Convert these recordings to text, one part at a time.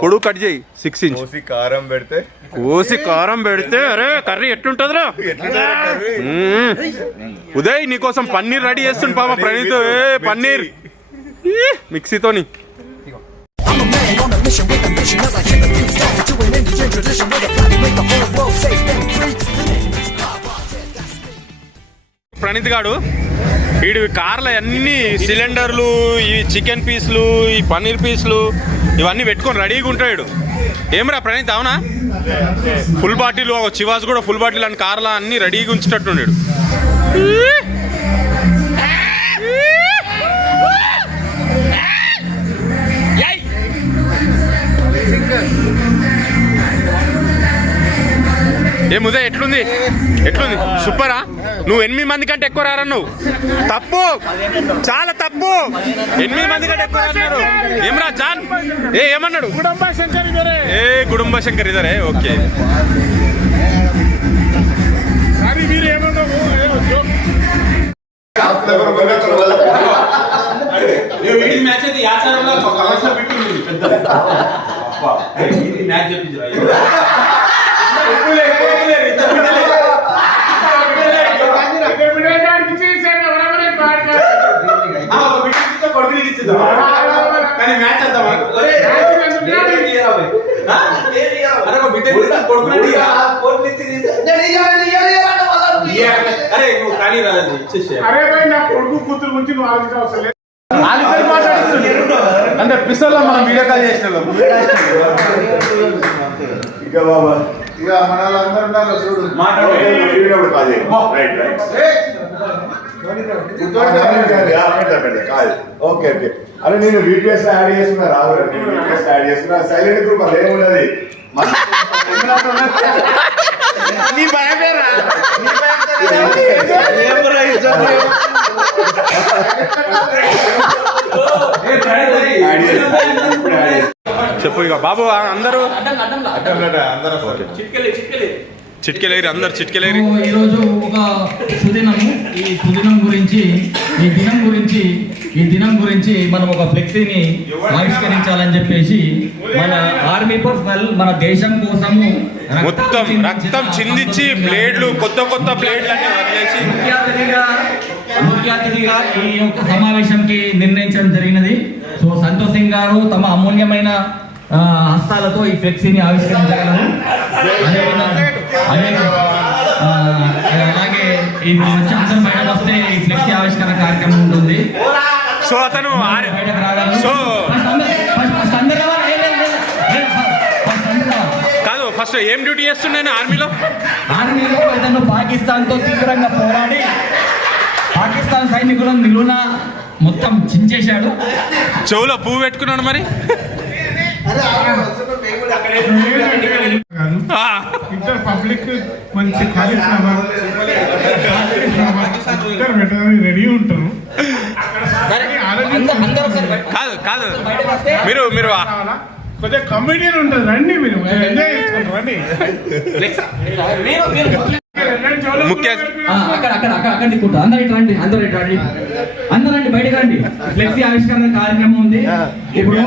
పొడు cut చేయి 6 inch. కోసి కారం పెడితే అరే కర్రీ ఎట్లుంటదిరా. ఉదయ్ నీకోసం పన్నీర్ రెడీ చేస్తుండు పాప ప్రణీత్. పన్నీర్ మిక్సీతోని. ప్రణీత్ గాడు వీడి కార్లో అన్ని సిలిండర్లు, ఈ చికెన్ పీసులు, ఈ పన్నీర్ పీసులు ఇవన్నీ పెట్టుకొని రెడీగా ఉంటాడు. ఏమరా ప్రణీత్ అవునా? ఫుల్ బాటిల్ చివాస్ కూడా ఫుల్ బాటిల్ అని కార్లో అన్ని రెడీగా ఉంచేటట్టున్నాడు. ఏం ఉదయ్ ఎట్లుంది సూపరా? నువ్వు 8 మంది కంటే ఎక్కువ రారా. నువ్వు తప్పు, చాలా తప్పు. 8 మంది కంటే ఎక్కువ రాన్నారు. ఏమరా జాన్ ఏమన్నాడు? గుడుంబ శంకర్ ఇదరే. ఓకే అంటే పిసల్లో మనం వీడియో కాల్ చేసినాం. ఇక బాబా ఇక మన వాళ్ళందరూ ఉన్నారు చూడు. ఓకే ఓకే అరే నేను వీడియోస్ యాడ్ చేస్తున్నా. రాదు వీడియోస్ యాడ్ చేస్తున్నా. సైలెంట్ గ్రూప్ అలా ఏమున్నది. నీ భయమేరా? చెప్పు ఇక బాబు. అందరూ చిట్కెలేరు, అందరు చిట్కెలేరు. ఈరోజు ఒక సుదినము. ఈ దినం గురించి మనం ఒక ఫ్లెక్సీని ఆవిష్కరించాలని చెప్పేసి మన ఆర్మీ పర్సనల్ మన దేశం కోసము మొత్తం రక్తం చిందించి బ్లేడ్లు కొత్త బ్లేడ్లు అన్ని వదిలేసి ముఖ్య అతిథిగా ఈ యొక్క సమావేశంకి నిర్ణయించడం జరిగినది. సో సంతోష్ సింగ్ గారు తమ అమూల్యమైన హస్తాలతో ఈ ఫ్లెక్సీని ఆవిష్కరించగలరు. అలాగే ఈ వచ్చి అందరూ బయట వస్తే ఈ ఫ్లెక్సీ ఆవిష్కరణ కార్యక్రమం ఉంటుంది. సో అతను కాదు ఫస్ట్ ఏం డ్యూటీ చేస్తున్నాను ఆర్మీలో ఇతను పాకిస్తాన్తో తీవ్రంగా పోరాడి పాకిస్తాన్ సైనికులను నిలువున మొత్తం చించేశాడు. చెవులో పువ్వు పెట్టుకున్నాడు. మరి ఇంటర్ పబ్లిక్ మంచి రెడీ ఉంటాను. కాదు మీరు కొద్దిగా కమెడియన్ ఉంటుంది. రండి మీరు ఎంజాయ్ చేసుకోండి. ముఖ్య అందరండి బయటకు రండి. ఫ్లెక్సీ ఆవిష్కరణ కార్యక్రమం ఉంది. ఇప్పుడు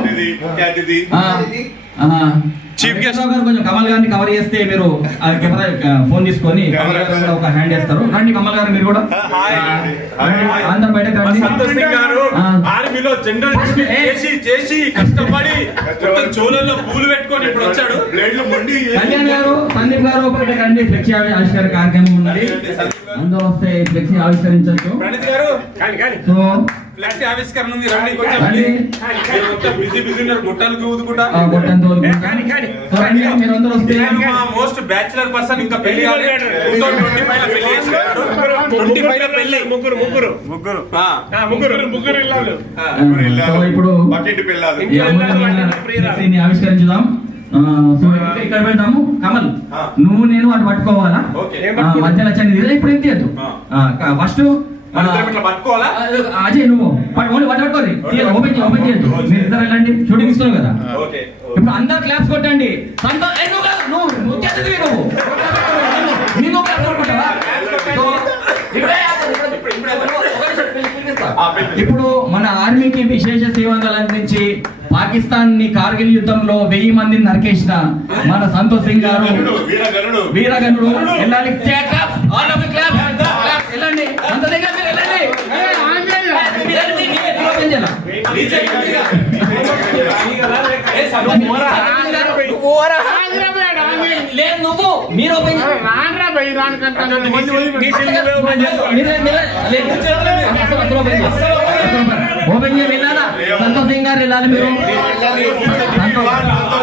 చీఫ్ గెస్ట్ గారు కొంచెం కమల్ గారిని కవర్ చేస్తే మీరు కెమెరా ఫోన్ తీసుకొని కమల్ గారు కూడా ఒక హ్యాండ్ వేస్తారు. రండి కమల్ గారు మీరు కూడా అందరు బయటకు రండి. సంతోష్ సింగ్ గారు ఆర్మీలో జనరల్ చేసి కష్టపడి చోళల్లో పూలు పెట్టుకొని ఇప్పుడు వచ్చాడు. కళ్యాణ్ గారు, సందీప్ గారు బయటకు రండి. ఫ్లెక్సీ ఆవిష్కరణ కార్యక్రమం ఉన్నది. అందరూ వస్తే ఫ్లెక్సీ ఆవిష్కరించవచ్చు. సో ఫ్లెక్సీ ఆవిష్కరణ ఉంది. రండి కొంచెం బిజీ ఉన్నారు. గుట్టలు ఊదుకుంటా మోస్ట్ బ్యాచులర్ పర్సన్ ఇంకా పెళ్లి 25 పెళ్లి ముగ్గురు ఇప్పుడు ఆవిష్కరించుదాం. ఇక్కడ పెడతాము. కమల్ నువ్వు నేను అటు పట్టుకోవాలా? మధ్యలో చండి ఇప్పుడు ఏం తీయద్దు. ఫస్ట్ అజయ్ నువ్వు పట్టుకోండి. ఓపెన్ చేయొద్దు. మీరు ఇద్దరు వెళ్ళండి. షూటింగ్ ఇస్తున్నావు కదా. ఇప్పుడు అందరు క్లాప్స్ కొట్టండి. ఇప్పుడు మన ఆర్మీకి విశేష సేవలు అందించి పాకిస్తాన్ ని కార్గిల్ యుద్ధంలో 1000 మందిని నరికేసిన మన సంతోష్ సింగ్ గారు వీరగనుడు వెళ్ళాలి. All of you clap. వెళ్ళండి అంత దగ్గర మీరు వెళ్ళండి. లేదు నువ్వు మీరు ఓపెన్ ఓపెన్ చేయాలి. వెళ్ళాలా సంతోష్ సింగ్ గారు వెళ్ళాలి. మీరు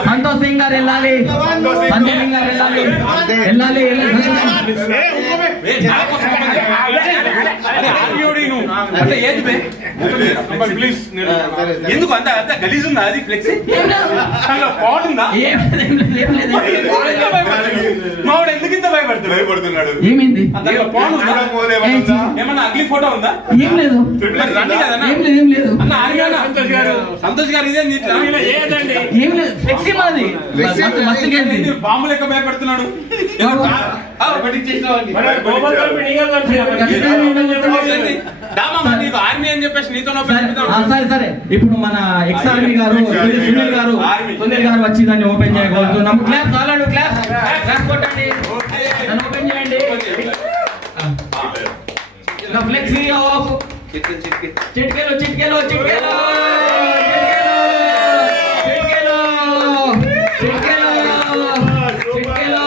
సంతోష్ సింగ్ గారు వెళ్ళాలి. సంతోష్ సింగ్ గారు వెళ్ళాలి. ఎందుకు అంత అంత గలీజ్ ఉందా అది ఫ్లెక్సీ బాగుంటుందా మావాడు ఎందుకు ఇంత భయపడుతున్నాడు ఏమైంది? ఏమన్నా అగ్లీ ఫోటో ఉందా? ఏం లేదు రండి కదా ఏం లేదు అన్న ఆర్యానా సంతోష్ గారు ఇదే ఏం లేదు ఫ్లెక్సీ మాది బాంబు లెక్క భయపడుతున్నాడు. ఆర్మీ అని చెప్పేసి నీతో సరే సరే ఇప్పుడు మన ఎక్స్ ఆర్మీ గారు సునీల్ గారు వచ్చి దాన్ని ఓపెన్ చేయగలుగుతున్నాం. క్లాప్స్ ఆలాడు క్లాప్స్ కొట్టండి. దాన్ని ఓపెన్ చేయండి. ఫ్లెక్సీ ఆఫ్ చిట్కేలు చిట్కేలు చిట్కేలు చిట్కేలు చిట్కేలు చిట్కేలు చిట్కేలు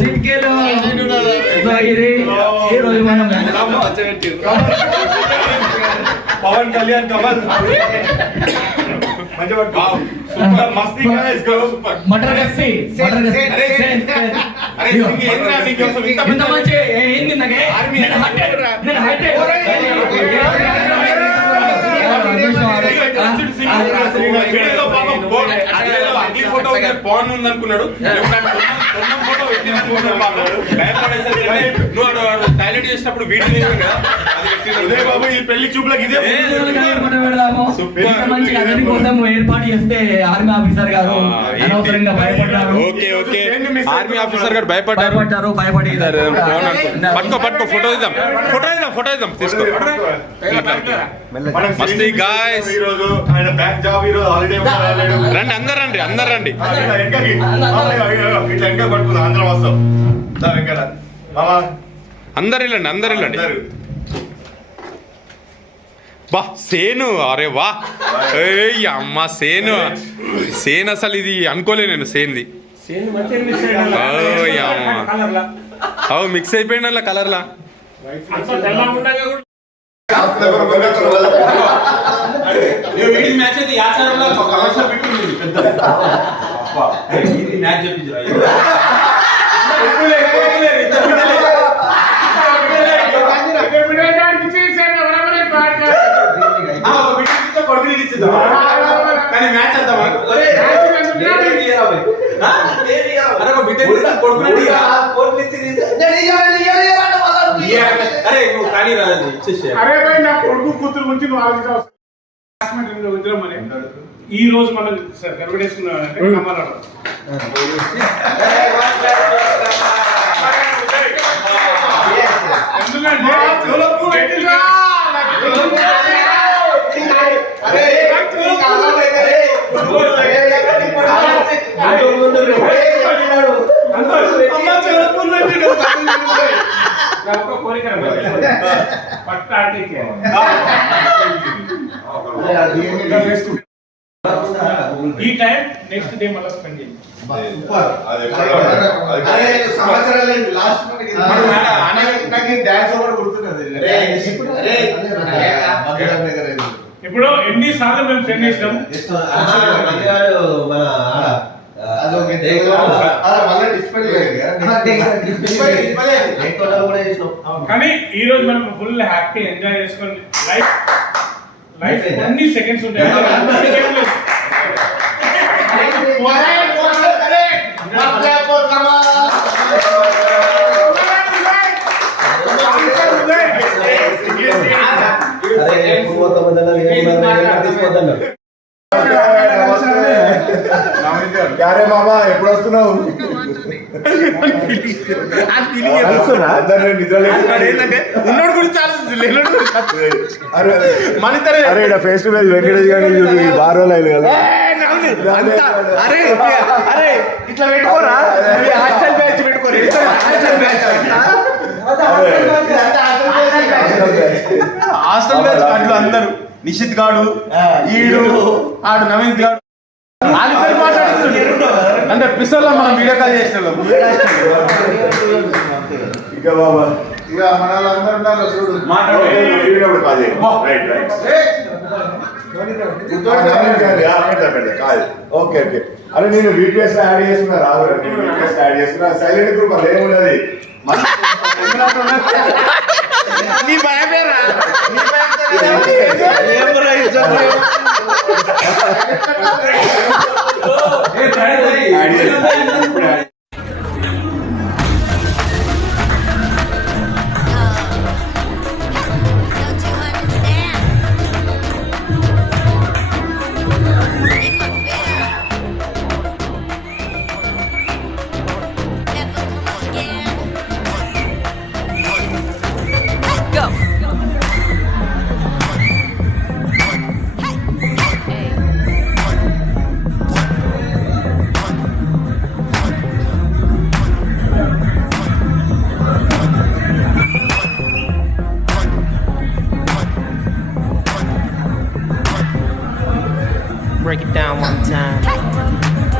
చిట్కేలు. ఇది ఈ రోజు మనం పవన్ కళ్యాణ్ కమల్ మటర్ గస్సి ఇంత మంచి ఏంది నాకే నేను హైటెక్ ఫోటో బాగుంది ఉందనుకున్నాడు. టాయిలెట్ చేసినప్పుడు వీడియో బాబు ఈ పెళ్లి చూపులకు ఇదే కోసం ఏర్పాటు చేస్తే ఆర్మీ ఆఫీసర్ గారు అనవసరంగా భయపడ్డారు. ఆర్మీ ఆఫీసర్ గారు భయపడ్డారు. భయపడి పట్టుకో ఫోటో ఇద్దాం తీసుకో. మస్తీ గాయ్స్ రండి అందరు రండి. అందరు వెళ్ళండి. బా సేను అరే వా అమ్మ సేన్ అసలు ఇది అనుకోలే నేను సేన్ది. మిక్స్ అయిపోయింది అలా కలర్లా. మ్యాచ్ అయితే కానీ మ్యాచ్ అంతా నా కొడుకు కూతురు గురించి నువ్వు ఆలోచించమని ఈ రోజు మనం గర్భేసుకున్నామంటే కమలాడు ఈ టైం నెక్స్ట్ డే మళ్ళీ స్పెండ్ చేయండి. ఇప్పుడు ఎన్నిసార్లు మేము స్పెండ్ చేసినాం. కానీ ఈ రోజు మనం ఫుల్ హ్యాపీ ఎంజాయ్ చేసుకొని లైఫ్ అన్ని సెకండ్స్ ఉంటాయి. క్యారే మామా ఎప్పుడు వస్తున్నావు? అందరూ నిద్ర ఏంటంటే ఉన్నోడు గురించి ఆలోచించు లేనోడు గురించి ఆలోచించు. అరే మన ఇద్దరే అరే ఇక్కడ ఫేస్ టు ఫేస్ వెంకటేష్ గారిని ఈ బారోలు అయింది కదా అరే అరే ఇట్లా పెట్టుకోరా హాస్టల్ బ్యాచ్ పెట్టుకోరు హాస్టల్ బ్యాచ్ అట్లు అందరూ నిషిత్ గాడు ఈడు ఆడు నవీన్ గాడు వాళ్ళిద్దరు మాట్లాడిస్తుండ్రు అంటే పిసర్లో మనం వీడియో కాల్ చేసినాం ఇక బాబా ఇక మన వాళ్ళందరూ ఉన్నారు చూడు. మాట్లాడు కాదు రైట్ రైట్ కాదు ఓకే ఓకే అరే నేను వీపీఎస్ యాడ్ చేస్తున్నా రాదు వీపీఎస్ యాడ్ చేస్తున్నా సైలెంట్ గ్రూప్ అది ఏమున్నది నీ భయం పేరా యాడ్ చేస్తున్నా Don't you understand? In my fear. Never come again. Go. Break it down one time.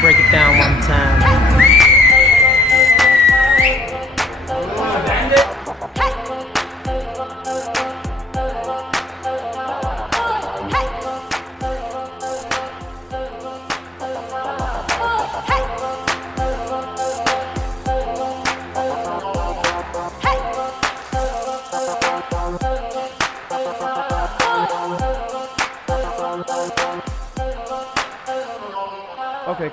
Break it down one time. Okay.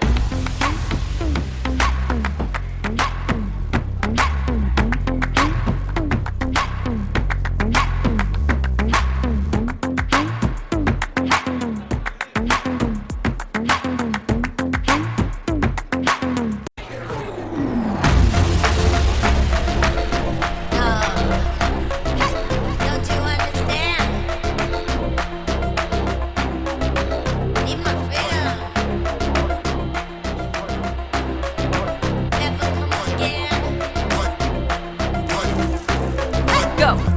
Don't you understand? In my fear. Never come again. Go.